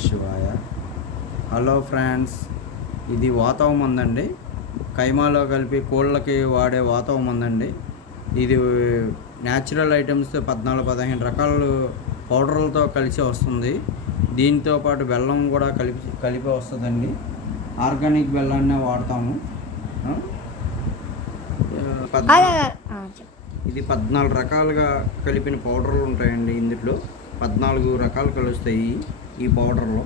శివాయ. Hello friends, ఇది వాతవ మందండి. కైమాలో కలిపి కోళ్ళకి వాడే వాతవ మందండి. ఇది న్యాచురల్ ఐటమ్స్ 14-15 రకాల పౌడర్లతో కలిసి వస్తుంది. దీంతో పాటు బెల్లం కూడా కలిపి వస్తుందండి. ఆర్గానిక్ బెల్లాన్నే వాడతాము. ఇది 14 రకాలుగా కలిపిన పౌడర్లు ఉంటాయండి. ఇందులో 14 రకాలు కలుస్తాయి ఈ పౌడర్లో.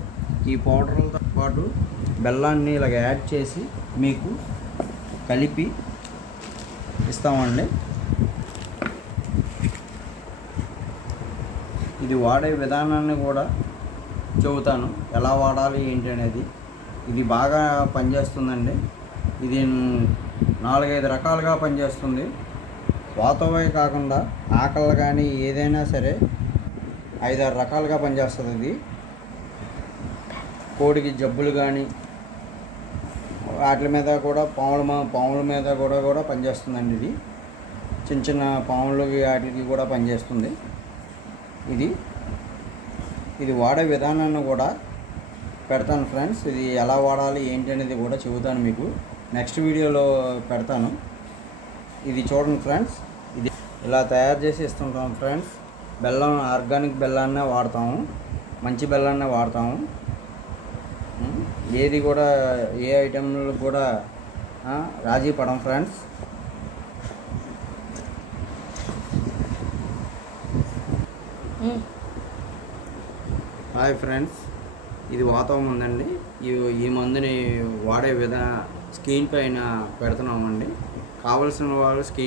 ఈ పౌడర్లతో పాటు బెల్లాన్ని ఇలాగ యాడ్ చేసి మీకు కలిపి ఇస్తామండి. ఇది వాడే విధానాన్ని కూడా చెబుతాను, ఎలా వాడాలి ఏంటి అనేది. ఇది బాగా పనిచేస్తుందండి. ఇది 4-5 రకాలుగా పనిచేస్తుంది. వాతవే కాకుండా ఆకలి కానీ ఏదైనా సరే 5-6 రకాలుగా పనిచేస్తుంది. ఇది కోడికి జబ్బులు కానీ వాటి మీద కూడా పాముల మీద కూడా పనిచేస్తుందండి. ఇది చిన్న చిన్న పాములకి వాటికి కూడా పనిచేస్తుంది. ఇది వాడే విధానాన్ని కూడా పెడతాను ఫ్రెండ్స్. ఇది ఎలా వాడాలి ఏంటి అనేది కూడా చెబుతాను మీకు. నెక్స్ట్ వీడియోలో పెడతాను. ఇది చూడండి ఫ్రెండ్స్, ఇది ఇలా తయారు చేసి ఇస్తుంటాం ఫ్రెండ్స్. బెల్లం ఆర్గానిక్ బెల్లాన్నే వాడతాము, మంచి బెల్లాన్నే వాడతాము. ఏది కూడా ఏ ఐటెంలు కూడా రాజీ పడం ఫ్రెండ్స్. హాయ్ ఫ్రెండ్స్, ఇది వాతవ మందండి. ఈ మందుని వాడే స్క్రీన్ పైన పెడుతున్నామండి. కావలసిన వాళ్ళు స్క్రీన్